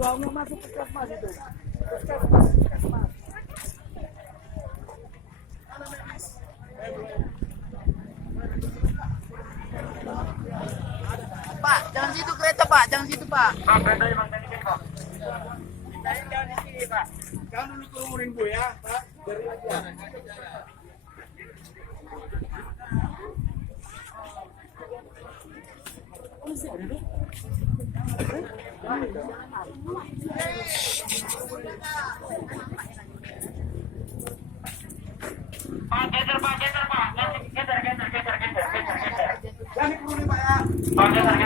Mau masuk puskesmas itu. Puskesmas. Pak, jangan situ kereta Pak, jangan situ Pak. Jangan di sini Pak. Jangan dulu turunin Bu ya Pak. Dari aja. Pak, geser Pak. Geser. Jangan diturunin Pak ya. Pak, geser.